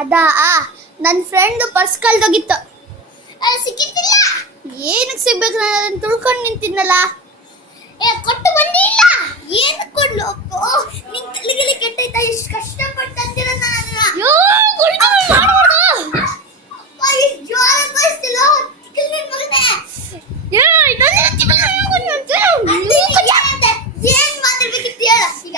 ಅದಾ ನನ್ನ friend purse ಕಳ್ದೋಗಿತ್ತು. ಸಿಕ್ಕಿದ್ದಿಲ್ಲ. ಏನಕ್ಕೆ ಸಿಗ್ಬೇಕು? ನಾನು ಅದನ್ನ ತುಳ್ಕೊಂಡು ನಿಂತಿದ್ನಲ್ಲ. ಕೊಟ್ಟು ಬಂದೇ ಇಲ್ಲ. ಏನು ಕೊಡ್ಲು? ನಿನ್ ತಲೆಗೆಲೆ ಕೆಟ್ಟೈತಾ? ಎಷ್ಟು ಕಷ್ಟಪಟ್ಟು ತಂದಿರ ನಾನು. ಏನ್ ಮಾತಾಡ್ಬೇಕಿತ್ತು ಹೇಳ ಈಗ.